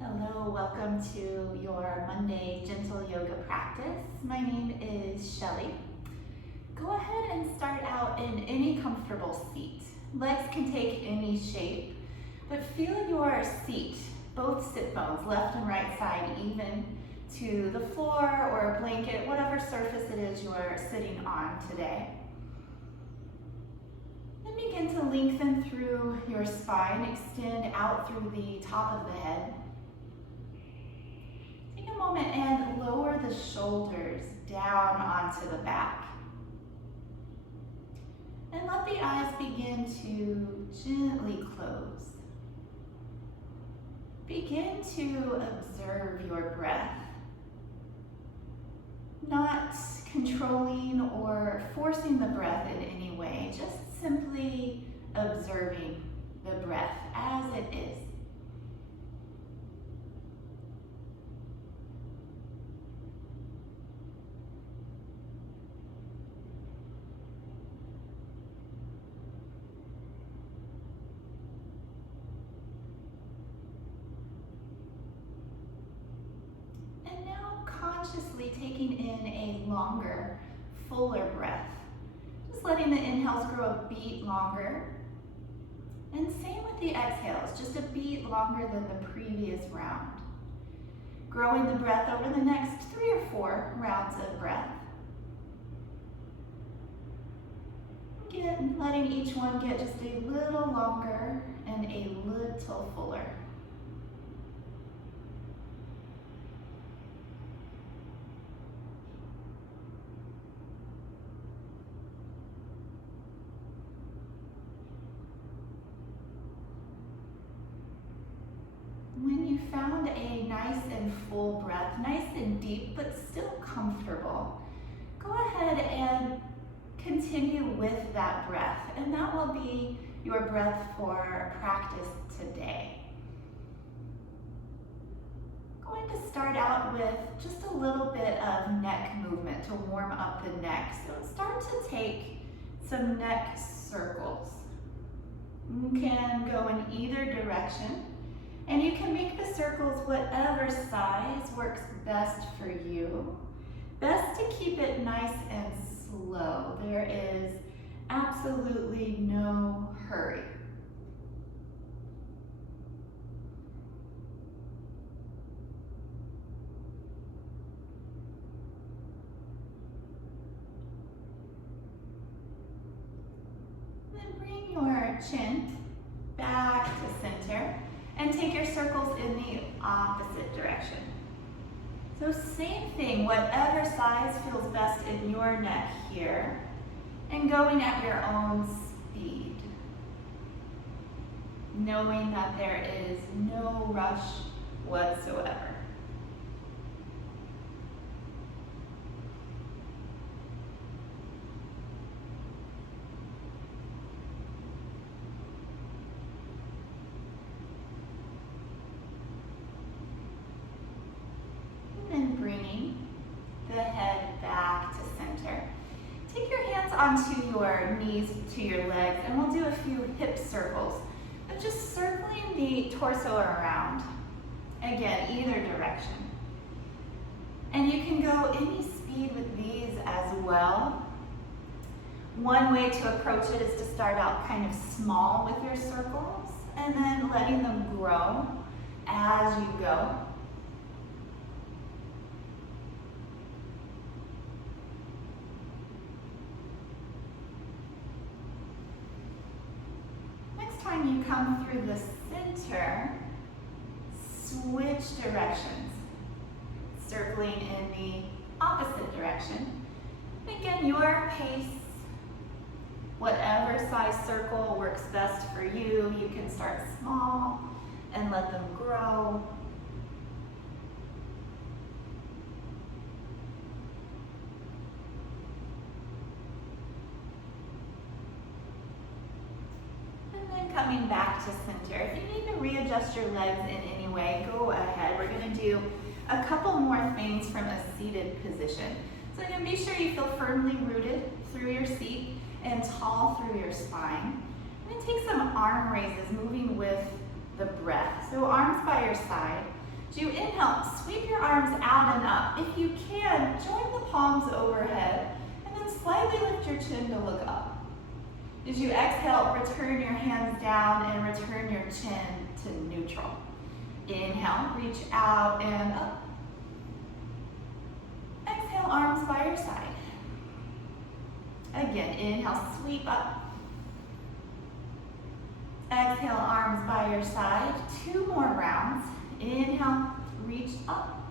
Hello, welcome to your Monday gentle yoga practice. My name is Shelley. Go ahead and start out in any comfortable seat. Legs can take any shape, but feel your seat, both sit bones, left and right side, even to the floor or a blanket, whatever surface it is you're sitting on today. Then begin to lengthen through your spine, extend out through the top of the head. Take a moment and lower the shoulders down onto the back. And let the eyes begin to gently close. Begin to observe your breath. Not controlling or forcing the breath in any way, just simply observing the breath as it is. Consciously taking in a longer, fuller breath. Just letting the inhales grow a beat longer. And same with the exhales, just a beat longer than the previous round. Growing the breath over the next 3 or 4 rounds of breath. Letting each one get just a little longer and a little fuller. When you found a nice and full breath, nice and deep, but still comfortable, go ahead and continue with that breath, and that will be your breath for practice today. Going to start out with just a little bit of neck movement to warm up the neck. So start to take some neck circles. You can go in either direction. And you can make the circles whatever size works best for you. Best to keep it nice and slow. There is absolutely no hurry. Then bring your chin back to center. And take your circles in the opposite direction. So same thing, whatever size feels best in your neck here, and going at your own speed. Knowing that there is no rush whatsoever. Bringing the head back to center. Take your hands onto your knees to your legs, and we'll do a few hip circles. But just circling the torso around. Again, either direction. And you can go any speed with these as well. One way to approach it is to start out kind of small with your circles, and then letting them grow as you go. Time you come through the center, switch directions, circling in the opposite direction. Again, your pace, whatever size circle works best for you. You can start small and let them grow. Coming back to center. If you need to readjust your legs in any way, go ahead. We're going to do a couple more things from a seated position. So again, be sure you feel firmly rooted through your seat and tall through your spine. And then take some arm raises, moving with the breath. So arms by your side. As you inhale, sweep your arms out and up. If you can, join the palms overhead and then slightly lift your chin to look up. As you exhale, return your hands down and return your chin to neutral. Inhale, reach out and up. Exhale, arms by your side. Again, inhale, sweep up. Exhale, arms by your side. 2 more rounds. Inhale, reach up.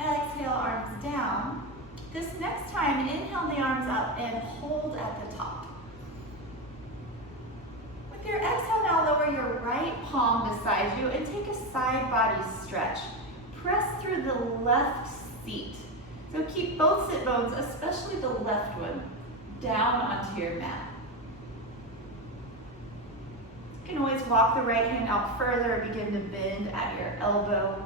Exhale, arms down. This next time, inhale the arms up and hold at the top. With your exhale, now lower your right palm beside you and take a side body stretch. Press through the left seat. So keep both sit bones, especially the left one, down onto your mat. You can always walk the right hand out further or begin to bend at your elbow.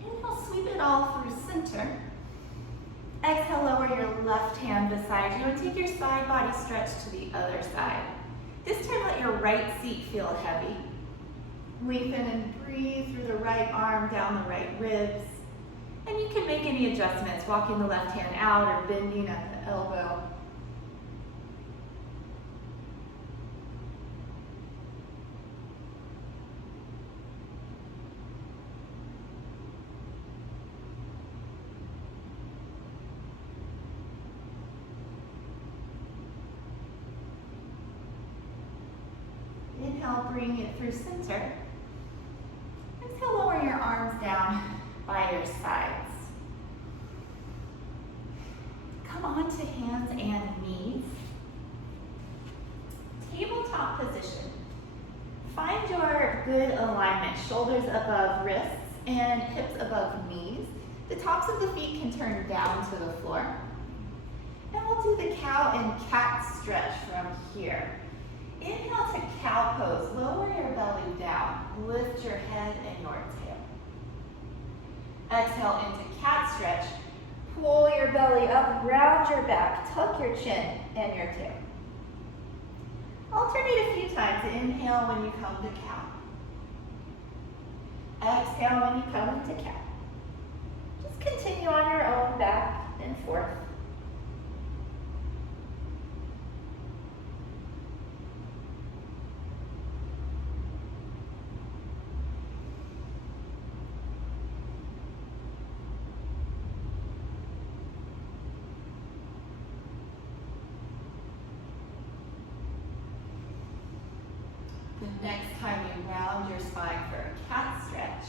Inhale, sweep it all through center. Exhale, lower your left hand beside you and take your side body stretch to the other side. This time, let your right seat feel heavy. Lengthen and breathe through the right arm, down the right ribs. And you can make any adjustments, walking the left hand out or bending at the elbow. Inhale, bring it through center. Exhale, lower your arms down by your sides. Come onto hands and knees. Tabletop position. Find your good alignment, shoulders above wrists and hips above knees. The tops of the feet can turn down to the floor. And we'll do the cow and cat stretch from here. Inhale to cow pose. Lower your belly down. Lift your head and your tail. Exhale into cat stretch. Pull your belly up, round your back, tuck your chin and your tail. Alternate a few times. Inhale when you come to cow. Exhale when you come into cat. Just continue on your own, back and forth. The next time you round your spine for a cat stretch,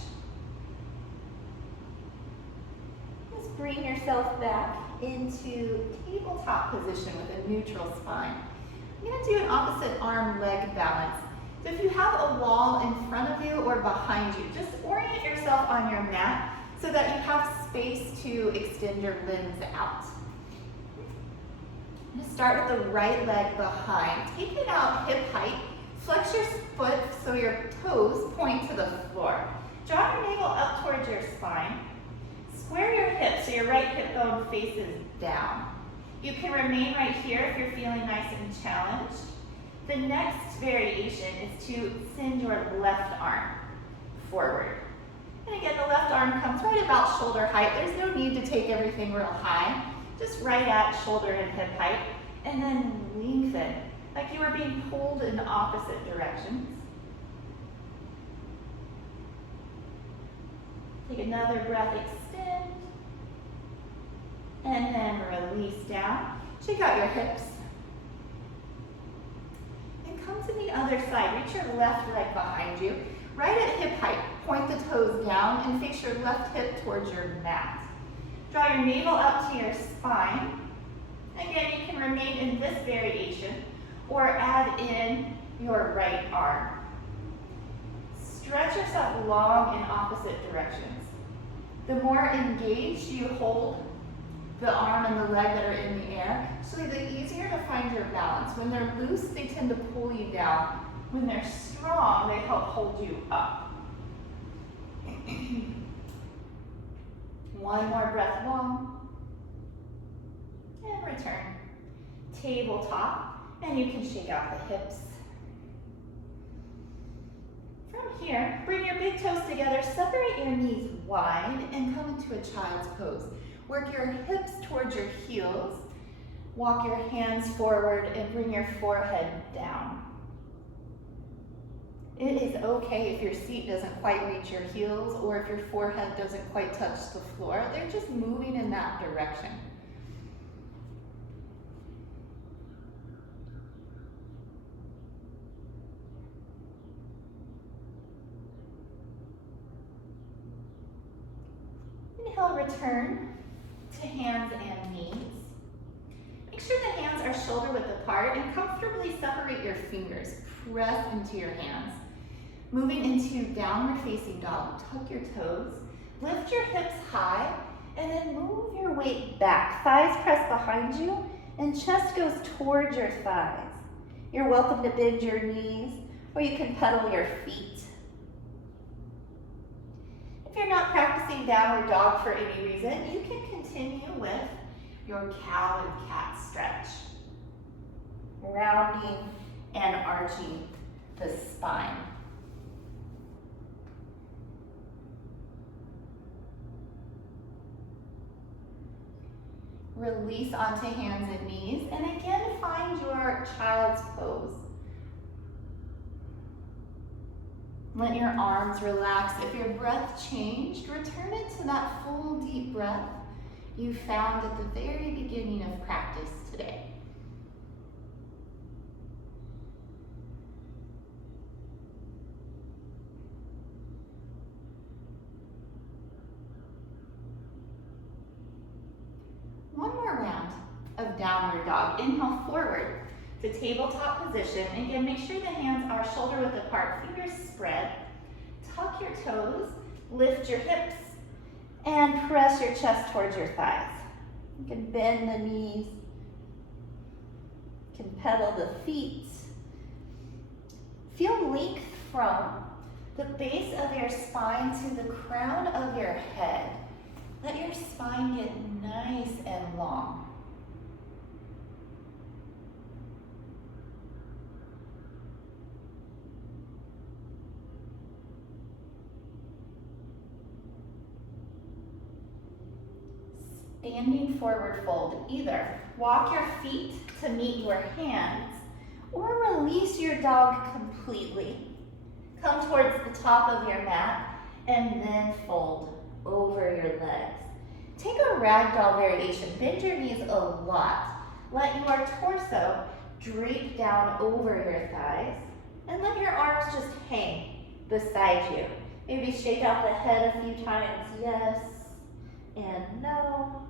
just bring yourself back into tabletop position with a neutral spine. I'm going to do an opposite arm leg balance. So if you have a wall in front of you or behind you, just orient yourself on your mat so that you have space to extend your limbs out. I'm going to start with the right leg behind. Take it out hip height. Flex your foot so your toes point to the floor. Draw your navel up towards your spine. Square your hips so your right hip bone faces down. You can remain right here if you're feeling nice and challenged. The next variation is to send your left arm forward. And again, the left arm comes right about shoulder height. There's no need to take everything real high. Just right at shoulder and hip height. And then lengthen, like you are being pulled in opposite directions. Take another breath, extend. And then release down. Shake out your hips. And come to the other side. Reach your left leg behind you. Right at hip height, point the toes down and face your left hip towards your mat. Draw your navel up to your spine. Again, you can remain in this variation or add in your right arm. Stretch yourself long in opposite directions. The more engaged you hold the arm and the leg that are in the air, so the easier to find your balance. When they're loose, they tend to pull you down. When they're strong, they help hold you up. One more breath long. tabletop, and you can shake out the hips. From here, bring your big toes together, separate your knees wide, and come into a child's pose. Work your hips towards your heels, walk your hands forward, and bring your forehead down. It is okay if your seat doesn't quite reach your heels or if your forehead doesn't quite touch the floor. They're just moving in that direction. Inhale, return to hands and knees. Make sure the hands are shoulder width apart and comfortably separate your fingers. Press into your hands. Moving into downward facing dog, tuck your toes, lift your hips high, and then move your weight back. Thighs press behind you, and chest goes towards your thighs. You're welcome to bend your knees, or you can pedal your feet. If you're not practicing downward dog for any reason, you can continue with your cow and cat stretch. Rounding and arching the spine. Release onto hands and knees, and again find your child's pose. Let your arms relax. If your breath changed, return it to that full deep breath you found at the very beginning of practice today. One more round of downward dog. Inhale forward to tabletop position. Again, make sure the hands are shoulder width apart, fingers spread. Tuck your toes, lift your hips, and press your chest towards your thighs. You can bend the knees, you can pedal the feet. Feel length from the base of your spine to the crown of your head. Let your spine get nice and long. Standing forward fold, either walk your feet to meet your hands or release your dog completely. Come towards the top of your mat and then fold over your legs. Take a ragdoll variation. Bend your knees a lot. Let your torso drape down over your thighs and let your arms just hang beside you. Maybe shake out the head a few times, yes and no.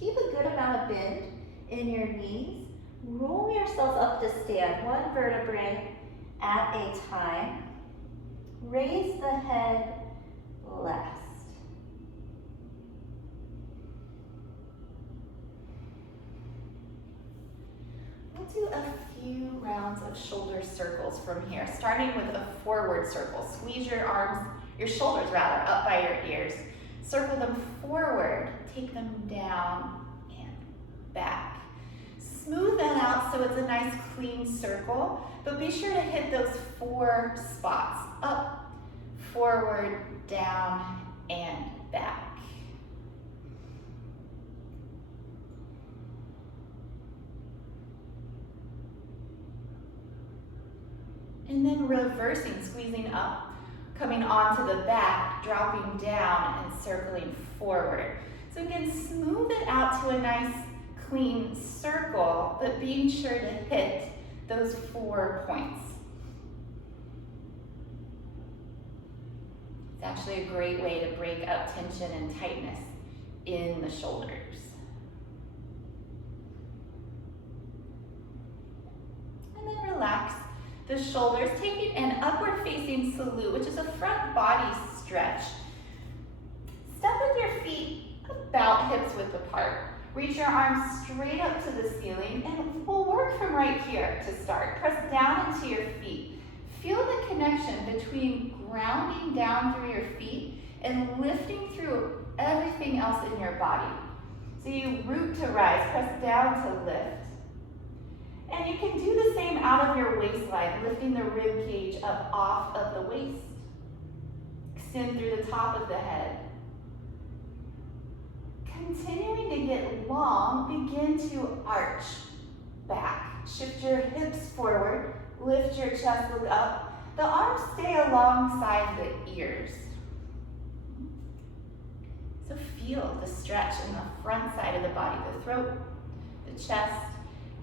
Keep a good amount of bend in your knees. Roll yourself up to stand, one vertebrae at a time. Raise the head last. We'll do a few rounds of shoulder circles from here, starting with a forward circle. Squeeze your arms, your shoulders rather, up by your ears. Circle them forward, take them down and back. Smooth that out so it's a nice clean circle, but be sure to hit those 4 spots. Up, forward, down, and back. And then reversing, squeezing up, coming onto the back, dropping down, and circling forward. So again, smooth it out to a nice clean circle, but being sure to hit those 4 points. It's actually a great way to break up tension and tightness in the shoulders. And then relax the shoulders, taking an upward facing salute, which is a front body stretch. Step with your feet about hips width apart. Reach your arms straight up to the ceiling, and we'll work from right here to start. Press down into your feet. Feel the connection connection between grounding down through your feet and lifting through everything else in your body. So you root to rise, press down to lift. And you can do the same out of your waistline, lifting the rib cage up off of the waist. Extend through the top of the head. Continuing to get long, begin to arch back. Shift your hips forward, lift your chest, look up. The arms stay alongside the ears. So feel the stretch in the front side of the body, the throat, the chest,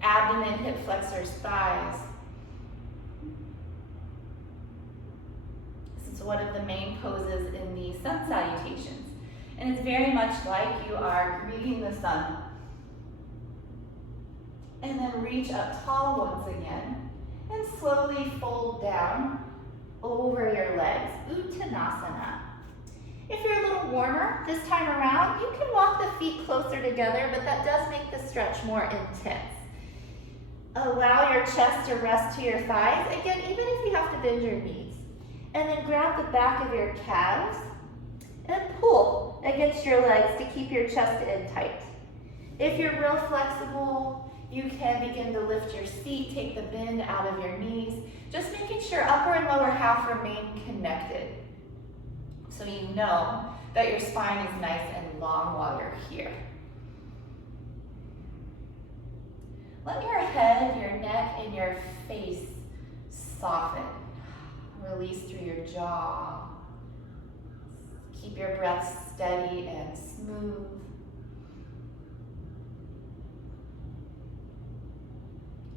abdomen, hip flexors, thighs. This is one of the main poses in the sun salutations. And it's very much like you are greeting the sun. And then reach up tall once again. And slowly fold down over your legs. Uttanasana. If you're a little warmer this time around, you can walk the feet closer together, but that does make the stretch more intense. Allow your chest to rest to your thighs. Again, even if you have to bend your knees. And then grab the back of your calves and pull against your legs to keep your chest in tight. If you're real flexible, you can begin to lift your seat, take the bend out of your knees, just making sure upper and lower half remain connected. So you know that your spine is nice and long while you're here. Let your head, your neck, and your face soften. Release through your jaw. Keep your breath steady and smooth.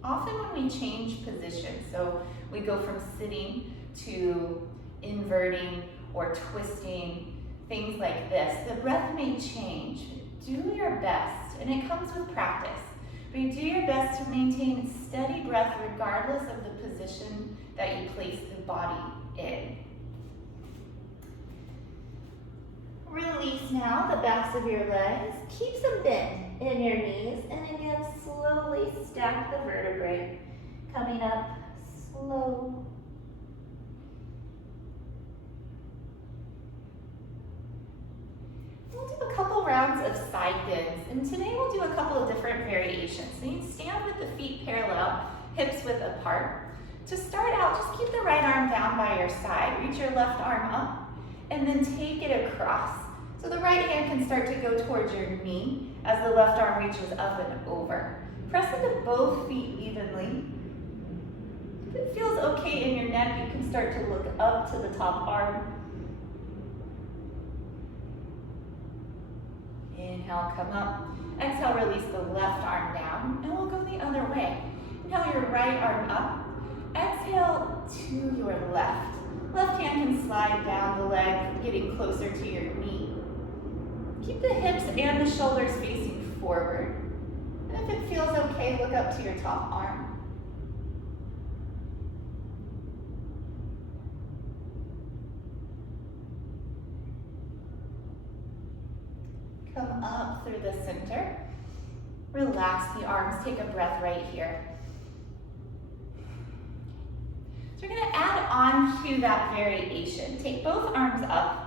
Often when we change positions, so we go from sitting to inverting or twisting, things like this, the breath may change. Do your best, and it comes with practice, but you do your best to maintain steady breath regardless of the position that you place the body in. Release now the backs of your legs. Keep some bend in your knees, and again, slowly stack the vertebrae. Coming up slow. We'll do a couple rounds of side bends, and today we'll do a couple of different variations. So you stand with the feet parallel, hips width apart. To start out, just keep the right arm down by your side. Reach your left arm up, and then take it across. So the right hand can start to go towards your knee as the left arm reaches up and over. Press into both feet evenly. If it feels okay in your neck, you can start to look up to the top arm. Inhale, come up. Exhale, release the left arm down, and we'll go the other way. Inhale, your right arm up. Exhale to your left. Left hand can slide down the leg, getting closer to your knee. Keep the hips and the shoulders facing forward. And if it feels okay, look up to your top arm. Come up through the center. Relax the arms. Take a breath right here. So we're going to add on to that variation. Take both arms up.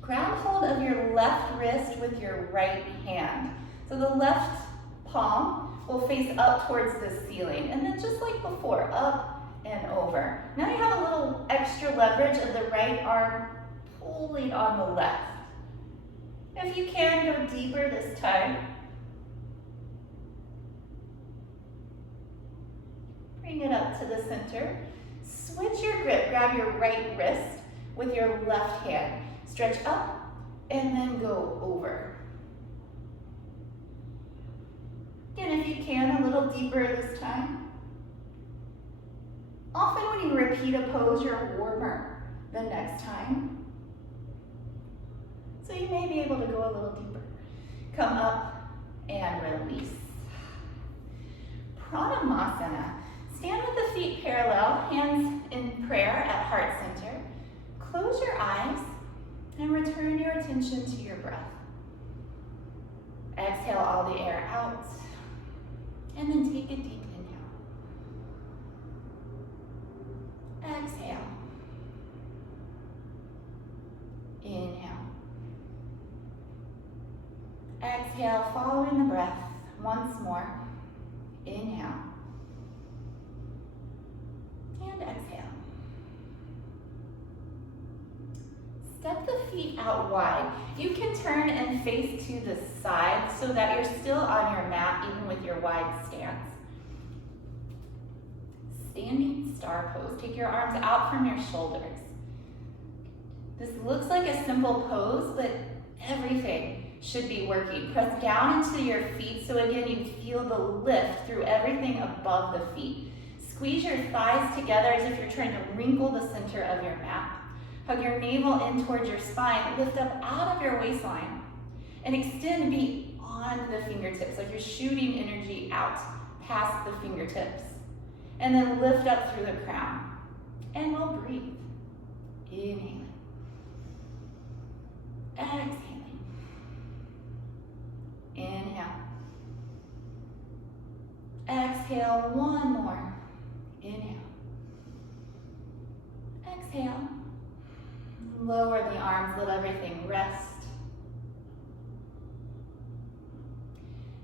Grab hold of your left wrist with your right hand. So the left palm will face up towards the ceiling. And then just like before, up and over. Now you have a little extra leverage of the right arm pulling on the left. If you can, go deeper this time. Bring it up to the center. Switch your grip. Grab your right wrist with your left hand. Stretch up and then go over. Again, if you can, a little deeper this time. Often when you repeat a pose, you're warmer the next time. So you may be able to go a little deeper. Come up and release. Pranamasana. Stand with the feet parallel, hands in prayer at heart center. Close your eyes and return your attention to your breath. Exhale all the air out, and then take a deep inhale. exhale, following the breath once more. Inhale. And exhale. Step the feet out wide. You can turn and face to the side so that you're still on your mat even with your wide stance. Standing star pose. Take your arms out from your shoulders. This looks like a simple pose, but everything should be working. Press down into your feet so again you feel the lift through everything above the feet. Squeeze your thighs together as if you're trying to wrinkle the center of your mat. Hug your navel in towards your spine. Lift up out of your waistline and extend beyond the fingertips, like you're shooting energy out past the fingertips. And then lift up through the crown. And we'll breathe. Inhaling. Exhaling. Inhale. Exhale, one more. Inhale. Exhale. Lower the arms, let everything rest.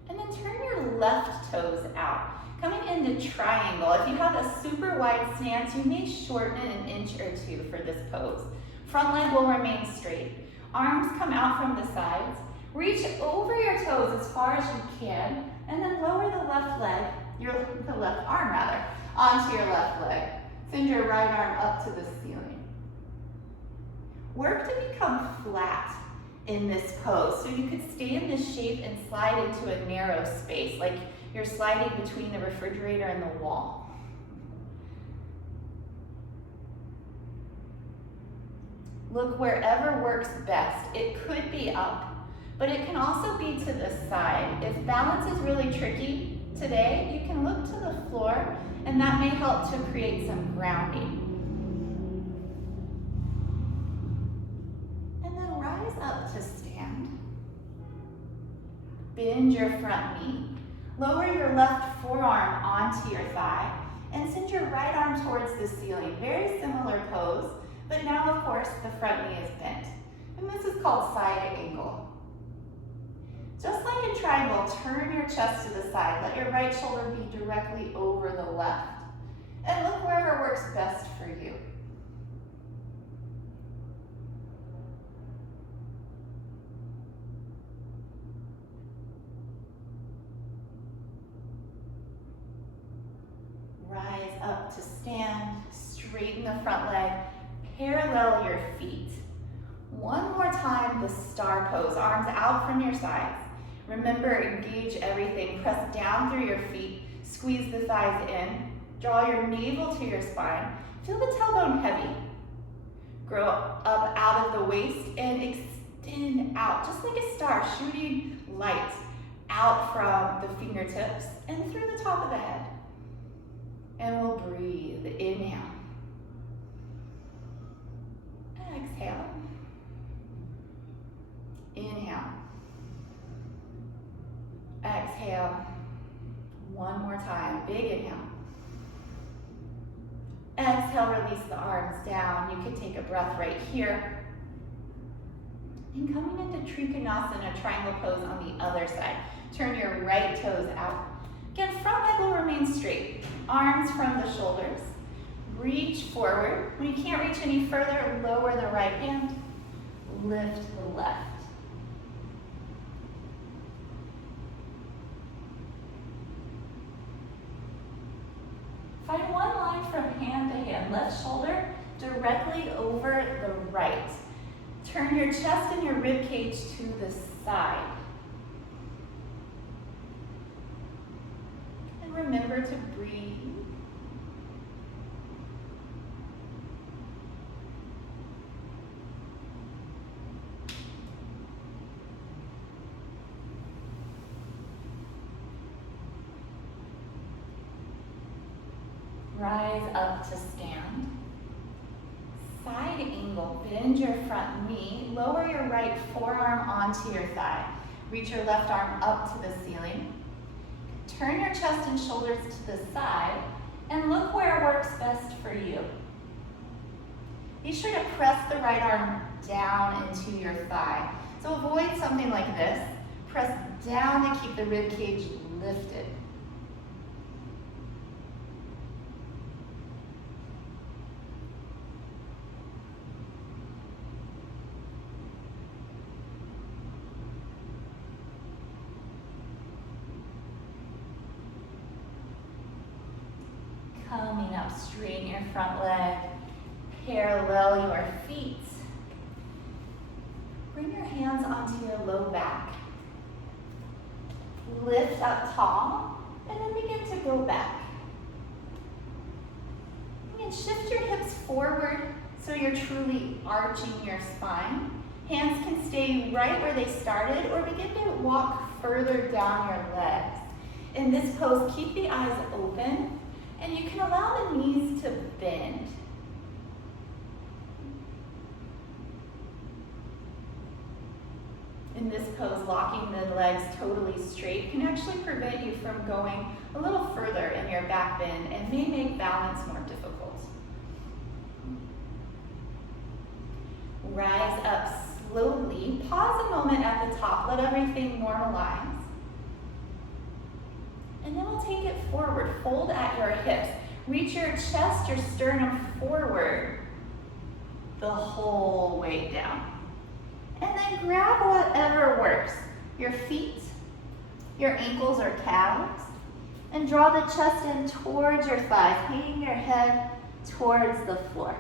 And then turn your left toes out. Coming into triangle. If you have a super wide stance, you may shorten it an inch or two for this pose. Front leg will remain straight. Arms come out from the sides. Reach over your toes as far as you can, and then lower the left leg, the left arm rather, onto your left leg. Send your right arm up to the ceiling. Work to become flat in this pose. So you could stay in this shape and slide into a narrow space, like you're sliding between the refrigerator and the wall. Look wherever works best. It could be up, but it can also be to the side. If balance is really tricky today, you can look to the floor, and that may help to create some grounding. And then rise up to stand. Bend your front knee. Lower your left forearm onto your thigh, and send your right arm towards the ceiling. Very similar pose. But now, of course, the front knee is bent. And this is called side angle. Just like in triangle, turn your chest to the side. Let your right shoulder be directly over the left. And look wherever works best for you. Rise up to stand, straighten the front leg. Parallel your feet. One more time, the star pose. Arms out from your sides. Remember, engage everything. Press down through your feet. Squeeze the thighs in. Draw your navel to your spine. Feel the tailbone heavy. Grow up out of the waist and extend out, just like a star, shooting light out from the fingertips and through the top of the head. And we'll breathe. Inhale. Exhale. Inhale. Exhale. One more time. Big inhale. Exhale, release the arms down. You can take a breath right here. And coming into Trikonasana, triangle pose on the other side. Turn your right toes out. Again, front leg will remain straight. Arms from the shoulders. Reach forward. When you can't reach any further, lower the right hand. Lift the left. Find one line from hand to hand. Left shoulder directly over the right. Turn your chest and your rib cage to the side. And remember to breathe. Rise up to stand. Side angle, bend your front knee, lower your right forearm onto your thigh. Reach your left arm up to the ceiling. Turn your chest and shoulders to the side and look where it works best for you. Be sure to press the right arm down into your thigh. So avoid something like this. press down to keep the rib cage lifted. Coming up, straighten your front leg, parallel your feet. Bring your hands onto your low back. Lift up tall, and then begin to go back. You can shift your hips forward so you're truly arching your spine. Hands can stay right where they started or begin to walk further down your legs. In this pose, keep the eyes open, and you can allow the knees to bend. In this pose, locking the legs totally straight can actually prevent you from going a little further in your back bend and may make balance more difficult. Rise up slowly. Pause a moment at the top. Let everything normalize. And then we'll take it forward. Fold at your hips. Reach your chest, your sternum forward the whole way down. And then grab whatever works. Your feet, your ankles or calves, and draw the chest in towards your thighs, hanging your head towards the floor.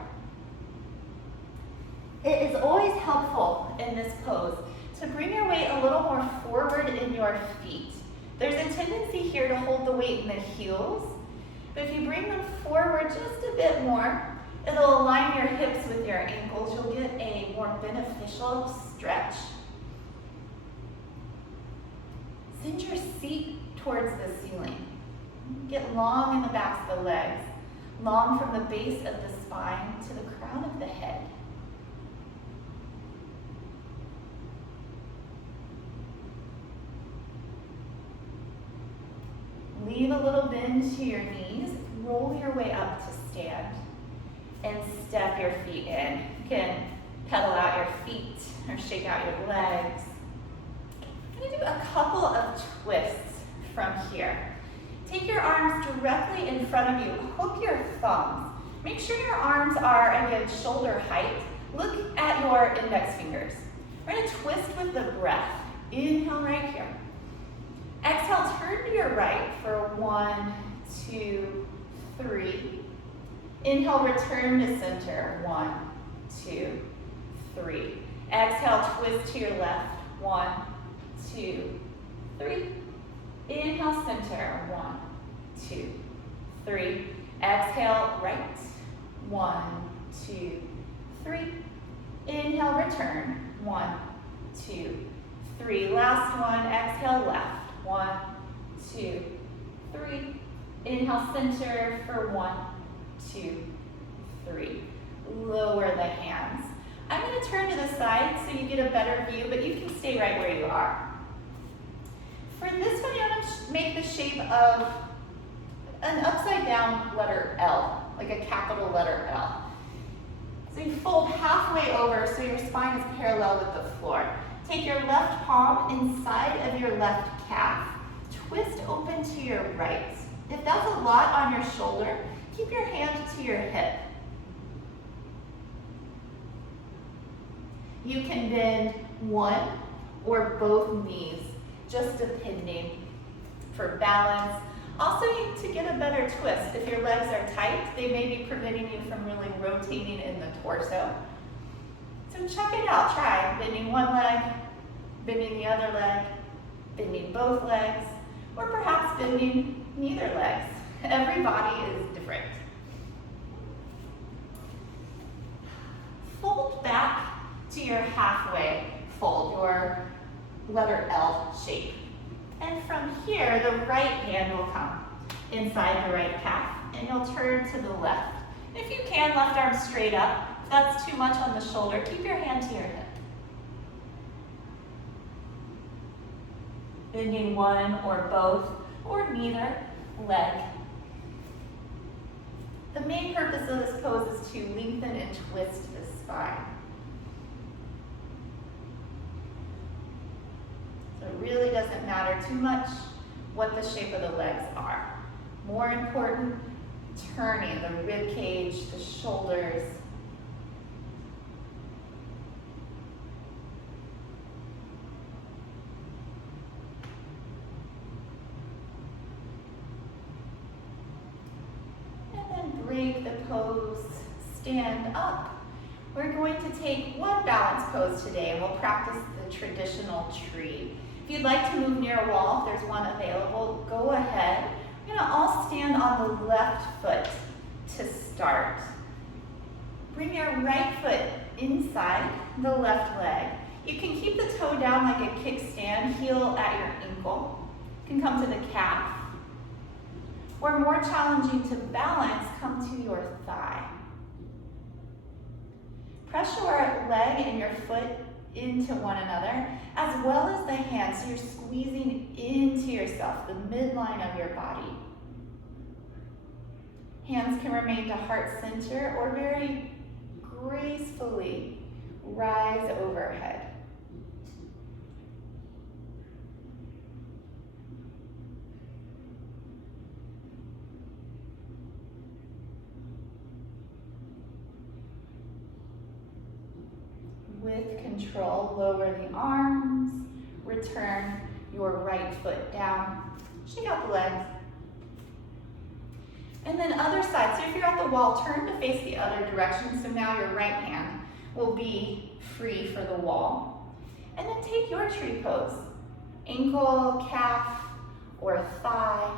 It is always helpful in this pose to bring your weight a little more forward in your feet. There's a tendency here to hold the weight in the heels, but if you bring them forward just a bit more, it'll align your hips with your ankles. You'll get a more beneficial stretch. Send your seat towards the ceiling. Get long in the backs of the legs, long from the base of the spine to the crown of the head. Leave a little bend to your knees. Roll your way up to stand and step your feet in. You can pedal out your feet or shake out your legs. I'm going to do a couple of twists from here. Take your arms directly in front of you. Hook your thumbs. Make sure your arms are a good shoulder height. Look at your index fingers. We're going to twist with the breath. Inhale right here. Exhale, turn to your right for 1, 2, 3. Inhale, return to center. 1, 2, 3. Exhale, twist to your left. 1, 2, 3. Inhale, center. 1, 2, 3. Exhale, right. 1, 2, 3. Inhale, return. 1, 2, 3. Last one. Exhale, left. 1, 2, 3. Inhale, center for 1, 2, 3. Lower the hands. I'm going to turn to the side so you get a better view, but you can stay right where you are. For this one, I'm going to make the shape of an upside down letter L, like a capital letter L. So you fold halfway over so your spine is parallel with the floor. Take your left palm inside of your left calf. Twist open to your right. If that's a lot on your shoulder, keep your hand to your hip. You can bend one or both knees, just depending for balance. Also, to get a better twist, if your legs are tight, they may be preventing you from really rotating in the torso. So check it out. Try bending one leg, bending the other leg, bending both legs, or perhaps bending neither legs. Every body is different. Fold back to your halfway fold, your letter L shape. And from here, the right hand will come inside the right calf, and you'll turn to the left. If you can, left arm straight up. If that's too much on the shoulder, keep your hand to your hip. Bending one or both, or neither leg. The main purpose of this pose is to lengthen and twist the spine. So really doesn't matter too much what the shape of the legs are. More important, turning the rib cage, the shoulders. And then break the pose, stand up. We're going to take one balance pose today, and we'll practice the traditional tree. If you'd like to move near a wall, if there's one available, go ahead. We're gonna all stand on the left foot to start. Bring your right foot inside the left leg. You can keep the toe down like a kickstand, heel at your ankle. You can come to the calf. Or more challenging to balance, come to your thigh. Press your leg and your foot into one another, as well as the hands, so you're squeezing into yourself, the midline of your body. Hands can remain to heart center or very gracefully rise overhead. With control, lower the arms, return your right foot down, shake out the legs. And then other side, so if you're at the wall, turn to face the other direction, so now your right hand will be free for the wall. And then take your tree pose, ankle, calf, or thigh.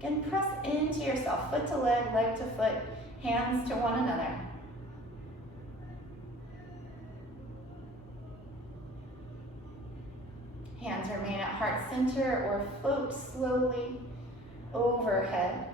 Again, press into yourself, foot to leg, leg to foot, hands to one another. Hands remain at heart center or float slowly overhead.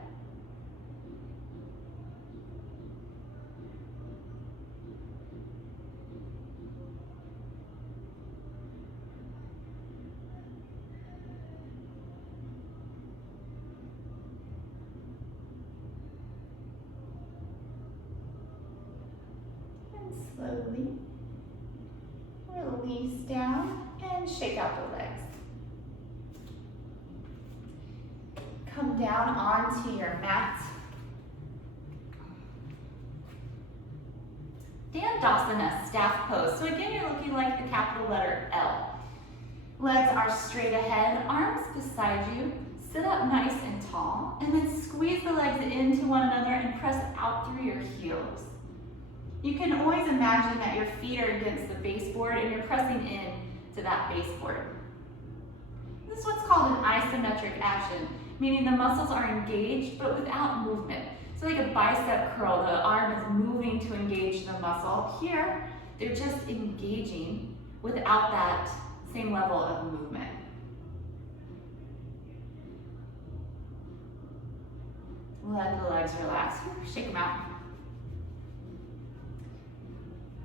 And slowly release down and shake out the legs. Come down onto your mat. Dandasana, staff pose. So again, you're looking like the capital letter L. Legs are straight ahead, arms beside you. Sit up nice and tall, and then squeeze the legs into one another and press out through your heels. You can always imagine that your feet are against the baseboard and you're pressing in to that baseboard. This is what's called an isometric action, meaning the muscles are engaged but without movement. So like a bicep curl, the arm is moving to engage the muscle. Here, they're just engaging without that same level of movement. Let the legs relax, shake them out.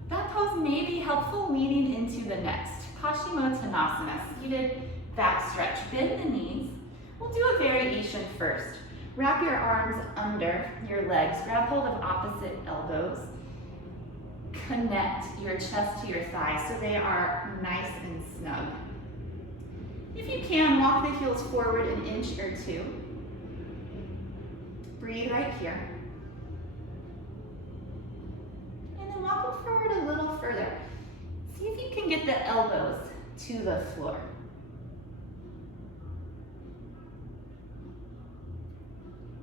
That pose may be helpful leading into the next. Paschimottanasana, seated back stretch. Bend the knees. We'll do a variation first. Wrap your arms under your legs. Grab hold of opposite elbows. Connect your chest to your thighs so they are nice and snug. If you can, walk the heels forward an inch or two. Breathe right here. And then walk them forward a little further. See if you can get the elbows to the floor.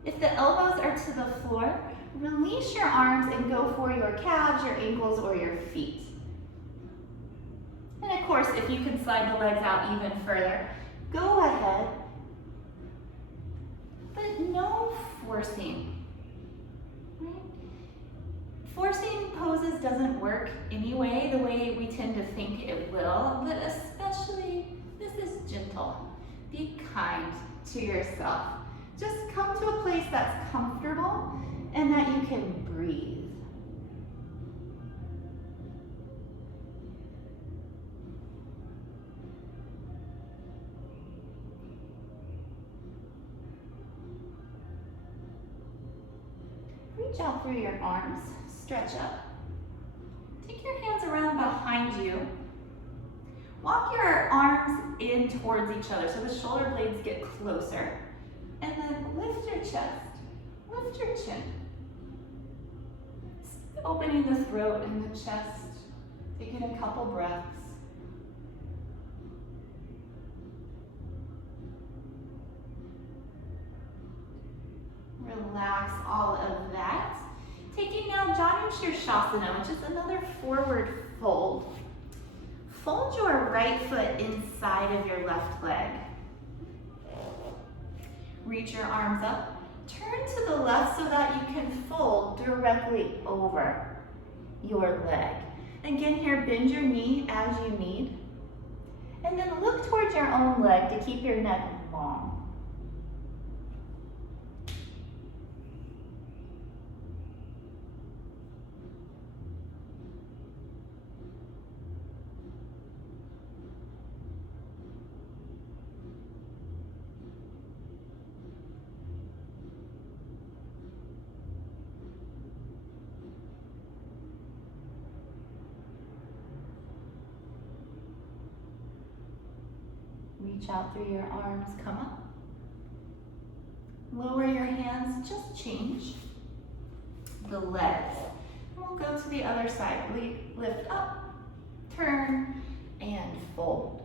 If the elbows are to the floor, release your arms and go for your calves, your ankles, or your feet. And of course, if you can slide the legs out even further, go ahead. But no forcing. Right? Forcing poses doesn't work anyway, the way we tend to think it will, but especially, this is gentle. Be kind to yourself. Just come to a place that's comfortable and that you can breathe. Reach out through your arms, stretch up. Take your hands around behind you Walk your arms in towards each other so the shoulder blades get closer. And then lift your chest, lift your chin. Opening the throat and the chest. Taking a couple breaths. Relax all of that. Taking now Janu Shirshasana, which is another forward fold. Fold your right foot inside of your left leg. Reach your arms up. Turn to the left so that you can fold directly over your leg. Again here, bend your knee as you need. And then look towards your own leg to keep your neck long. Reach out through your arms, come up. Lower your hands, just change the legs. We'll go to the other side. Lift up, turn, and fold.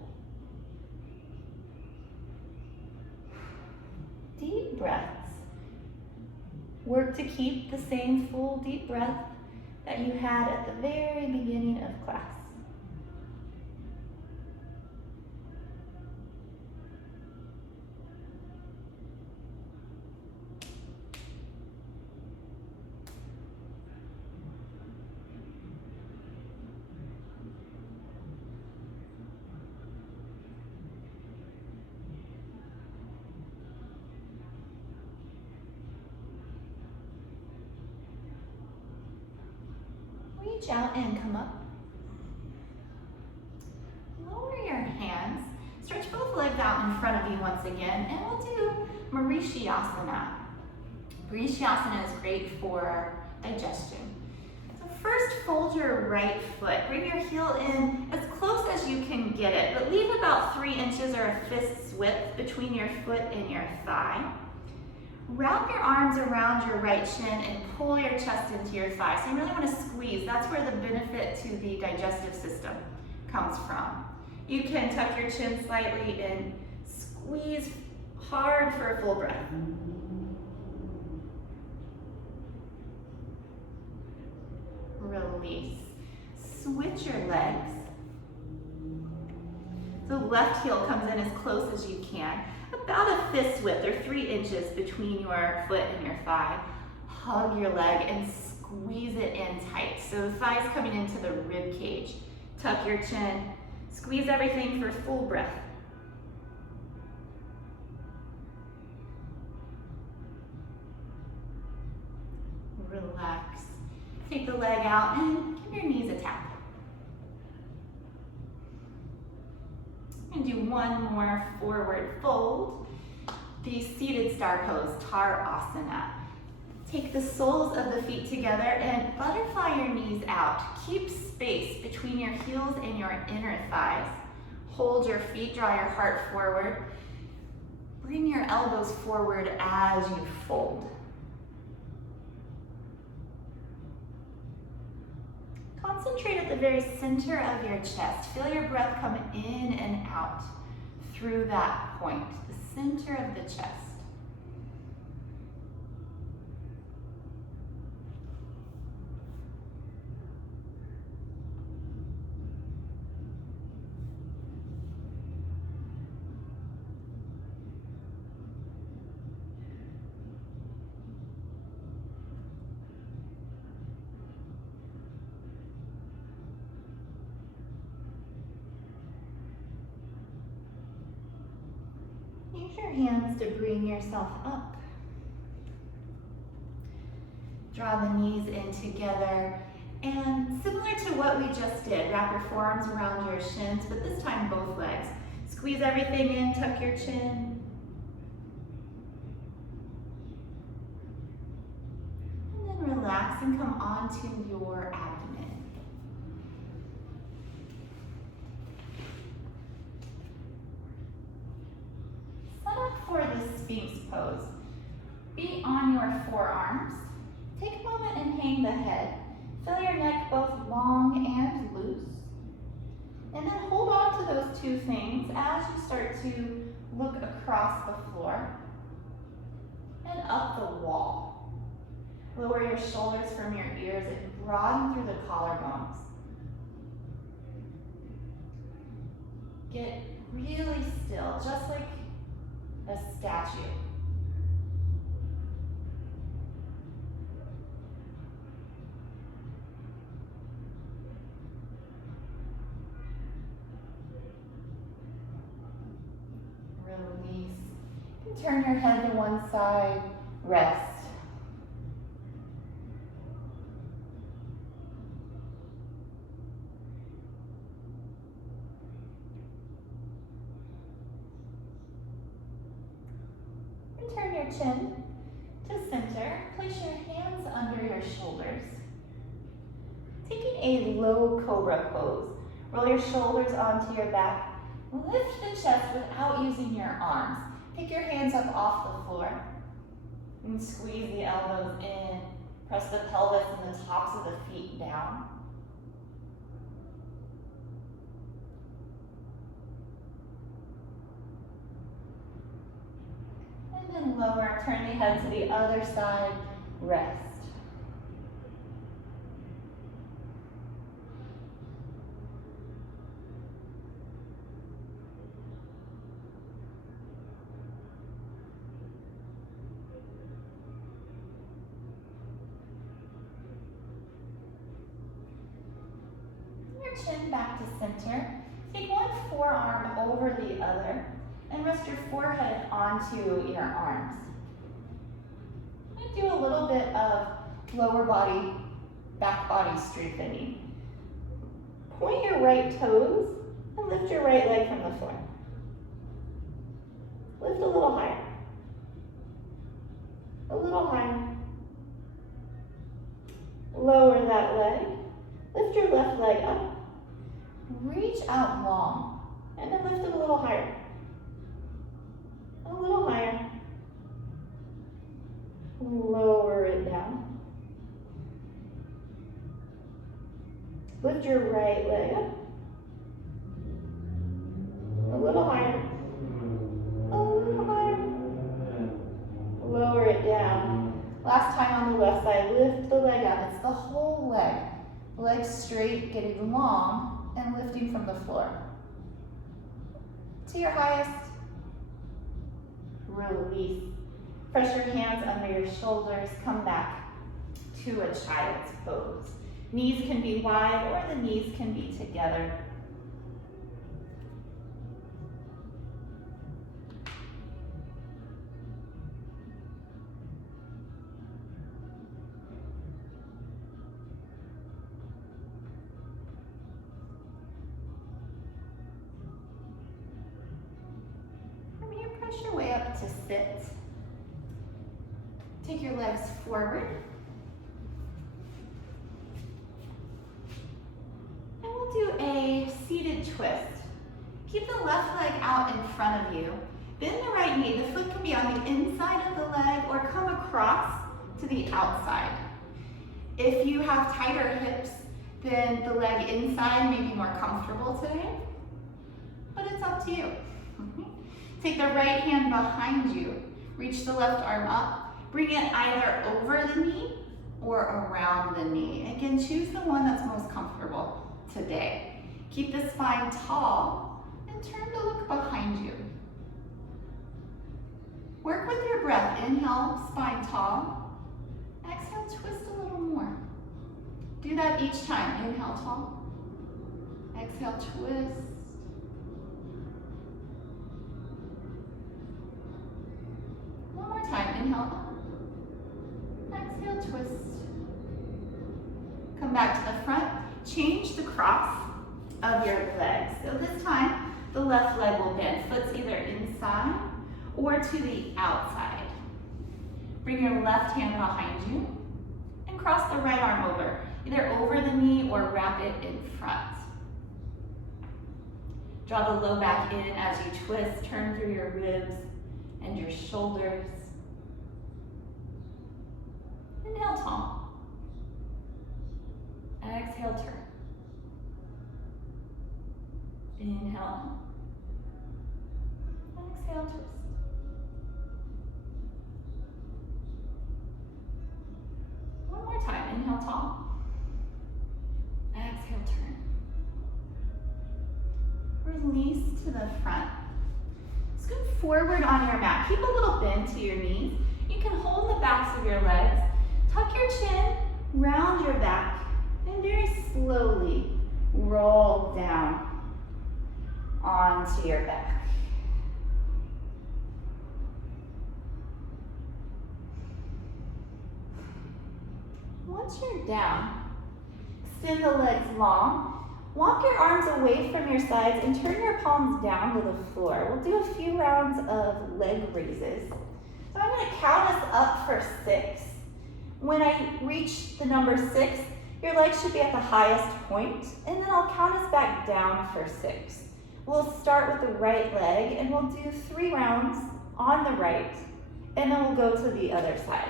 Deep breaths. Work to keep the same full deep breath that you had at the very beginning of class. Reach out and come up. Lower your hands. Stretch both legs out in front of you once again, and we'll do Mauritiasana. Mauritiasana is great for digestion. So first, fold your right foot. Bring your heel in as close as you can get it, but leave about 3 inches or a fist's width between your foot and your thigh. Wrap your arms around your right shin and pull your chest into your thigh. So you really want to squeeze. That's where the benefit to the digestive system comes from. You can tuck your chin slightly and squeeze hard for a full breath. Release. Switch your legs. The left heel comes in as close as you can. About a fist width or 3 inches between your foot and your thigh. Hug your leg and squeeze it in tight. So the thigh's coming into the rib cage. Tuck your chin. Squeeze everything for full breath. Relax. Take the leg out and give your knees a tap. And do one more forward fold. The seated star pose, Asana. Take the soles of the feet together and butterfly your knees out. Keep space between your heels and your inner thighs. Hold your feet, draw your heart forward. Bring your elbows forward as you fold. Concentrate at the very center of your chest. Feel your breath come in and out through that point, the center of the chest. Use your hands to bring yourself up. Draw the knees in together, and similar to what we just did, wrap your forearms around your shins, but this time both legs. Squeeze everything in, tuck your chin. And then relax and come onto your abdomen. on your forearms. Take a moment and hang the head. Feel your neck both long and loose. And then hold on to those two things as you start to look across the floor and up the wall. Lower your shoulders from your ears and broaden through the collarbones. Get really still, just like a statue. Release. And turn your head to one side, rest. And turn your chin to center. Place your hands under your shoulders. Taking a low cobra pose. Roll your shoulders onto your back. Lift the chest without using your arms. Pick your hands up off the floor and squeeze the elbows in. Press the pelvis and the tops of the feet down. And then lower, turn the head to the other side, rest. Chin back to center. Take one forearm over the other and rest your forehead onto your arms. And do a little bit of lower body, back body strengthening. Point your right toes and lift your right leg from the floor. Lift a little higher. A little higher. Lower that leg. Lift your left leg up. Reach out long, and then lift it a little higher. A little higher. Lower it down. Lift your right leg up. A little higher. A little higher. Lower it down. Last time on the left side, lift the leg up. It's the whole leg. Legs straight, getting long, and lifting from the floor. To your highest, release. Press your hands under your shoulders, come back to a child's pose. Knees can be wide or the knees can be together. Push your way up to sit. Take your legs forward. And we'll do a seated twist. Keep the left leg out in front of you. Bend the right knee. The foot can be on the inside of the leg or come across to the outside. If you have tighter hips, then the leg inside may be more comfortable today, but it's up to you. Take the right hand behind you. Reach the left arm up. Bring it either over the knee or around the knee. Again, choose the one that's most comfortable today. Keep the spine tall and turn to look behind you. Work with your breath. Inhale, spine tall. Exhale, twist a little more. Do that each time. Inhale, tall. Exhale, twist. One more time. Inhale. Exhale, twist. Come back to the front. Change the cross of your legs. So this time, the left leg will bend. Foot's either inside or to the outside. Bring your left hand behind you and cross the right arm over, either over the knee or wrap it in front. Draw the low back in as you twist. Turn through your ribs and your shoulders. Inhale, tall. Exhale, turn. Release to the front. Scoot forward on your mat. Keep a little bend to your knees. You can hold the backs of your legs. Tuck your chin, round your back, and very slowly roll down onto your back. Once you're down, extend the legs long. Walk your arms away from your sides and turn your palms down to the floor. We'll do a few rounds of leg raises. So I'm going to count us up for 6. When I reach the number 6, your legs should be at the highest point, and then I'll count us back down for 6. We'll start with the right leg, and we'll do 3 rounds on the right, and then we'll go to the other side.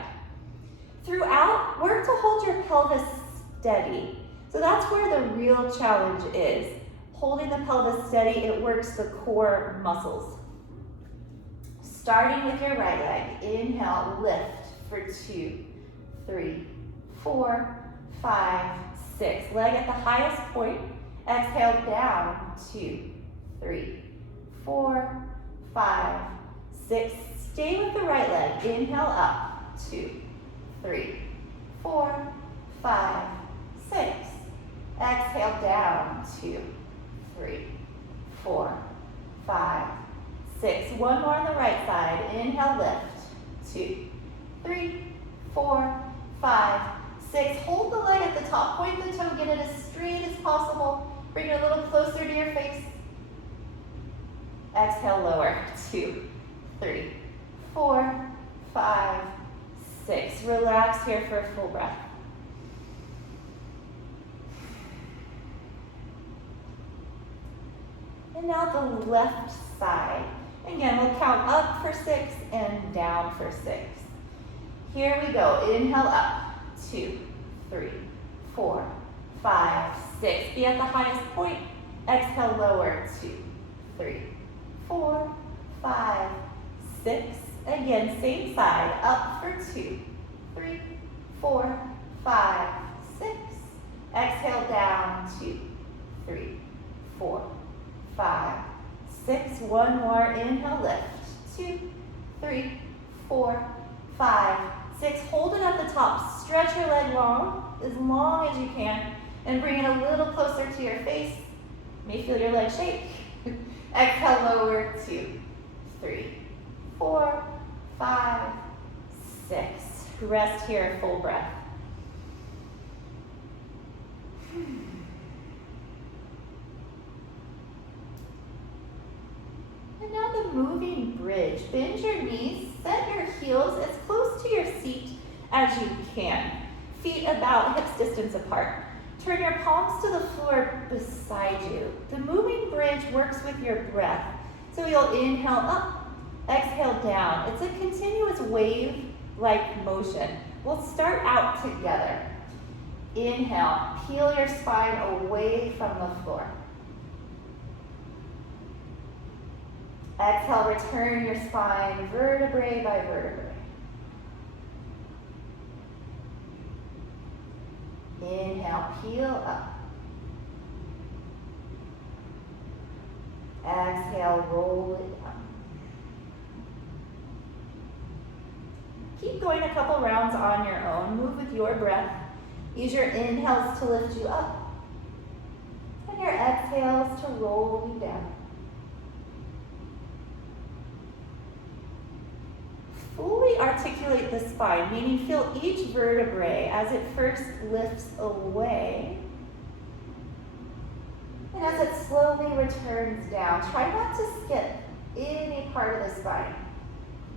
Throughout, work to hold your pelvis steady. So that's where the real challenge is. Holding the pelvis steady, it works the core muscles. Starting with your right leg, inhale, lift for 2, 3, 4, 5, 6. Leg at the highest point. Exhale down, 2, 3, 4, 5, 6. Stay with the right leg. Inhale up, 2, 3, 4, 5, 6. Exhale down, 2, 3, 4, 5, 6. One more on the right side. Inhale, lift. 2, 3, 4, 5, 6. Hold the leg at the top. Point the toe. Get it as straight as possible. Bring it a little closer to your face. Exhale, lower. 2, 3, 4, 5, 6. Relax here for a full breath. And now the left side. Again, we'll count up for 6 and down for 6. Here we go. Inhale up. 2, 3, 4, 5, 6. Be at the highest point. Exhale, lower. 2, 3, 4, 5, 6. Again, same side. Up for 2, 3, 4, 5, 6. Exhale down. 2, 3, 4, 5, 6. One more. Inhale, lift. 2, 3, 4, 5, 6. Hold it at the top. Stretch your leg long as you can, and bring it a little closer to your face. You may feel your leg shake. Exhale, lower. 2, 3, 4, 5, 6. Rest here, full breath. And now the moving bridge. Bend your knees, set your heels as close to your seat as you can. Feet about hips distance apart. Turn your palms to the floor beside you. The moving bridge works with your breath. So you'll inhale up, exhale down. It's a continuous wave-like motion. We'll start out together. Inhale, peel your spine away from the floor. Exhale, return your spine vertebrae by vertebrae. Inhale, peel up. Exhale, roll it down. Keep going a couple rounds on your own. Move with your breath. Use your inhales to lift you up, and your exhales to roll you down. Fully articulate the spine, meaning feel each vertebrae as it first lifts away, and as it slowly returns down. Try not to skip any part of the spine.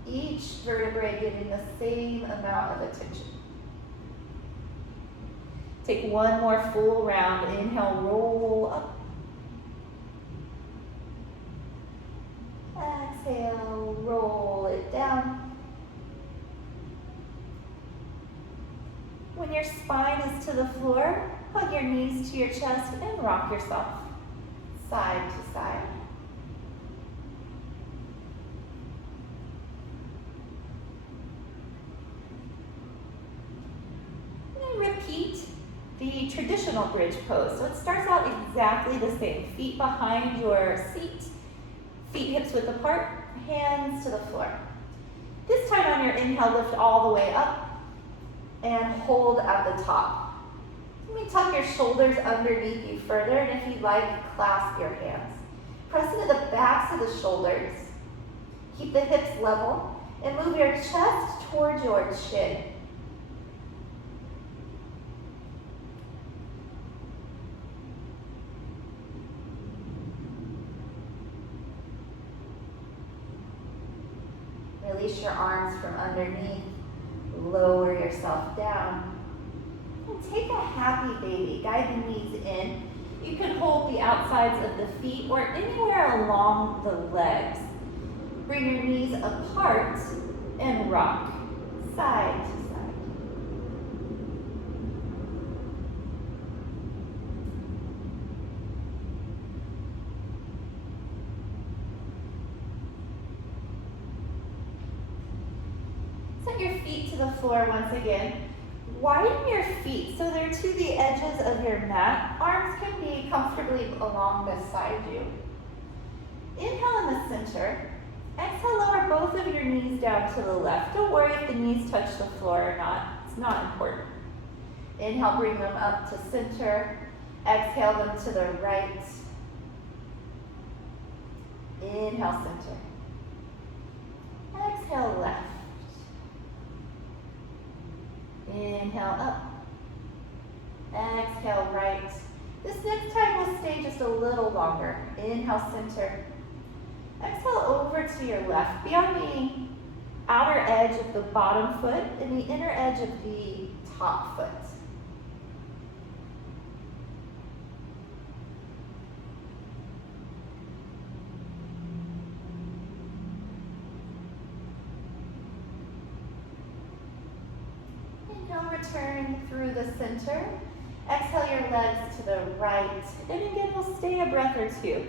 Each vertebrae getting the same amount of attention. Take one more full round. Inhale, roll up. Exhale, roll it down. When your spine is to the floor, hug your knees to your chest and rock yourself side to side. And repeat the traditional bridge pose. So it starts out exactly the same. Feet behind your seat, feet hips width apart, hands to the floor. This time on your inhale, lift all the way up and hold at the top. Let me tuck your shoulders underneath you further, and if you'd like, clasp your hands. Press into the backs of the shoulders. Keep the hips level and move your chest towards your chin. Release your arms from underneath. Lower yourself down. And take a happy baby. Guide the knees in. You can hold the outsides of the feet or anywhere along the legs. Bring your knees apart and rock side to side. Set your feet to the floor once again. Widen your feet so they're to the edges of your mat. Arms can be comfortably along beside you. Inhale in the center. Exhale, lower both of your knees down to the left. Don't worry if the knees touch the floor or not. It's not important. Inhale, bring them up to center. Exhale them to the right. Inhale, center. Exhale, left. Inhale, up. Exhale, right. This next time we'll stay just a little longer. Inhale, center. Exhale over to your left. Be on the outer edge of the bottom foot and the inner edge of the top foot. Inhale, return through the center. Exhale your legs to the right. And again, we'll stay a breath or two.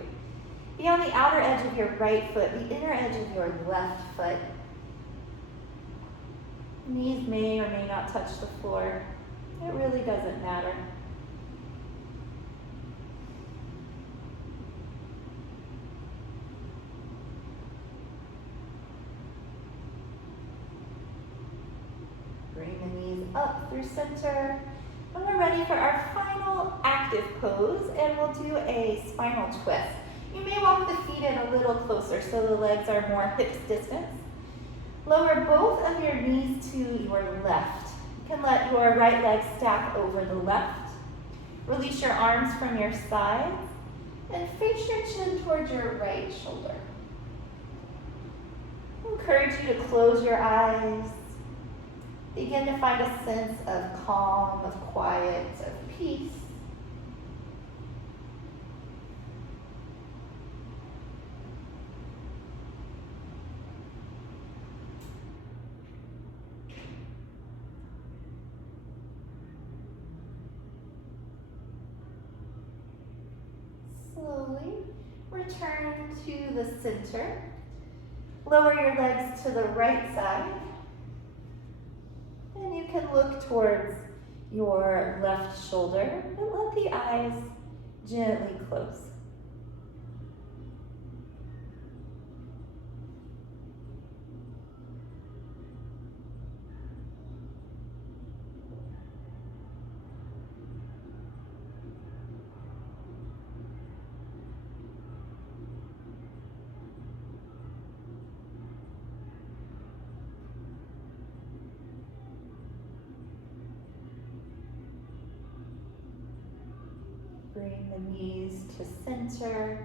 Be on the outer edge of your right foot, the inner edge of your left foot. Knees may or may not touch the floor. It really doesn't matter. Bring the knees up through center. And we're ready for our final active pose, and we'll do a spinal twist. You may walk the feet in a little closer so the legs are more hips distance. Lower both of your knees to your left. You can let your right leg stack over the left. Release your arms from your sides and face your chin towards your right shoulder. I encourage you to close your eyes. Begin to find a sense of calm, of quiet, of peace. Slowly return to the center. Lower your legs to the right side. And you can look towards your left shoulder and let the eyes gently close. Bring the knees to center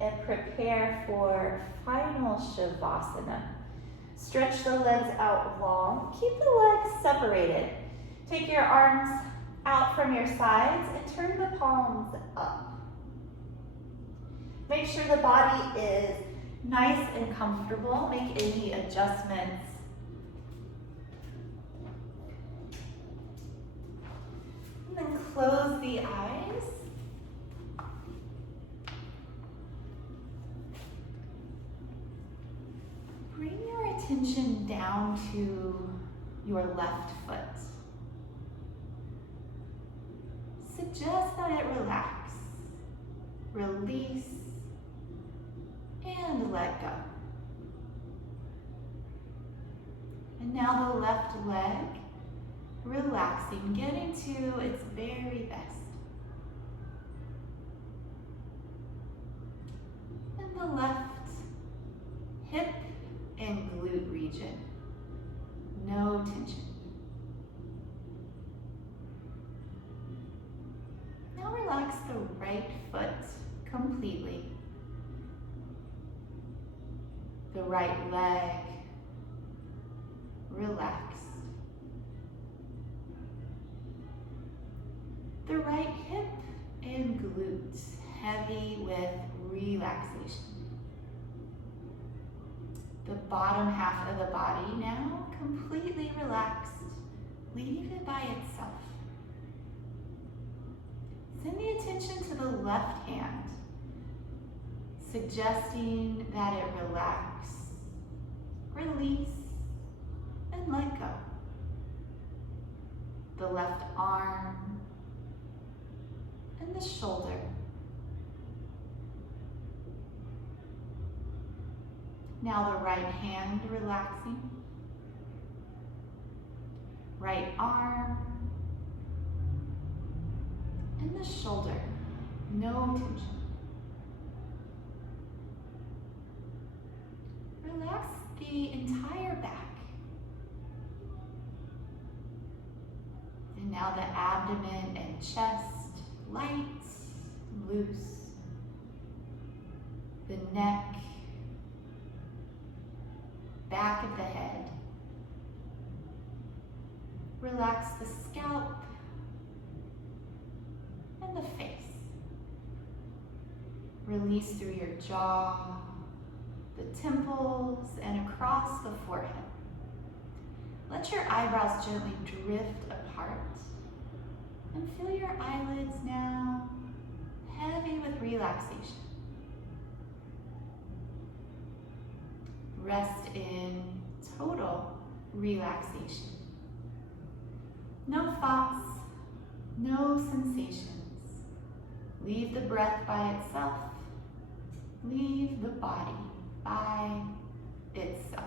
and prepare for final Shavasana. Stretch the legs out long. Keep the legs separated. Take your arms out from your sides and turn the palms up. Make sure the body is nice and comfortable. Make any adjustments. And then close the eyes. Bring your attention down to your left foot. Suggest that it relax, release, and let go. And now the left leg, relaxing, getting to its very best. And the left hip and glute region, no tension. Now relax the right foot completely. The right leg relaxed. The right hip and glutes heavy with relaxation. The bottom half of the body now completely relaxed. Leave it by itself. Send the attention to the left hand, suggesting that it relax, release, and let go. The left arm and the shoulder. Now the right hand relaxing. Right arm and the shoulder, no tension. Relax the entire back. And now the abdomen and chest, light, loose. The neck, back of the head. Relax the scalp and the face. Release through your jaw, the temples, and across the forehead. Let your eyebrows gently drift apart and feel your eyelids now heavy with relaxation. Rest in total relaxation. No thoughts, no sensations. Leave the breath by itself. Leave the body by itself.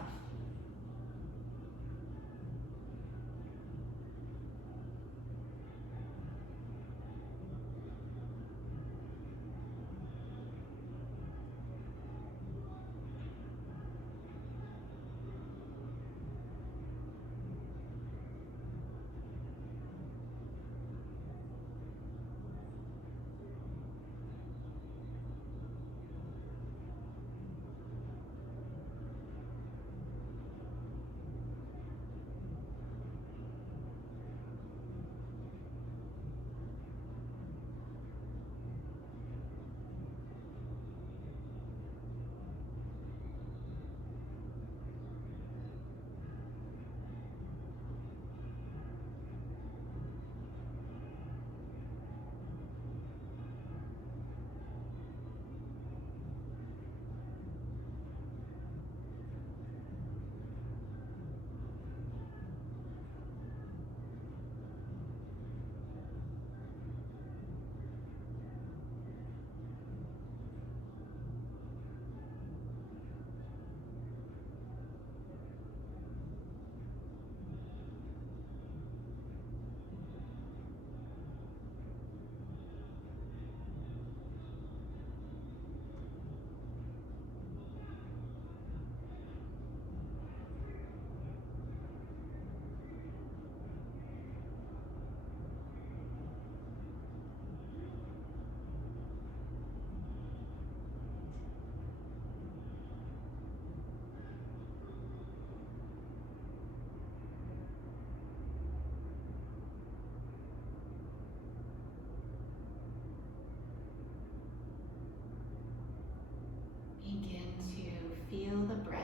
Begin to feel the breath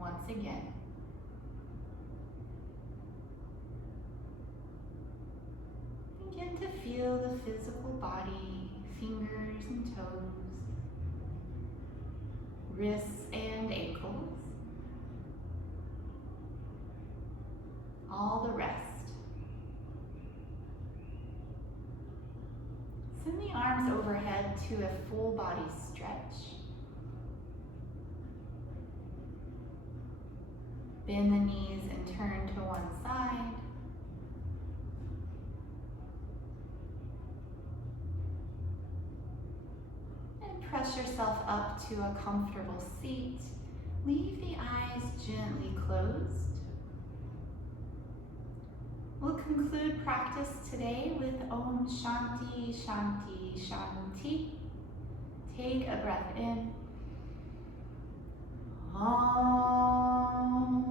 once again. Begin to feel the physical body, fingers and toes, wrists and ankles, all the rest. Send the arms overhead to a full body stretch. Bend the knees and turn to one side. And press yourself up to a comfortable seat. Leave the eyes gently closed. We'll conclude practice today with Om Shanti, Shanti, Shanti. Take a breath in. Om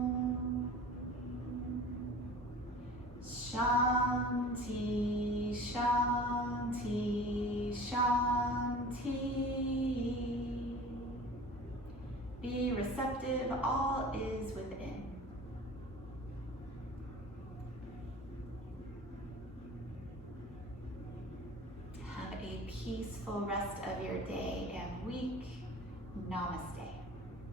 Shanti, Shanti, Shanti. Be receptive, all is within. Have a peaceful rest of your day and week. Namaste.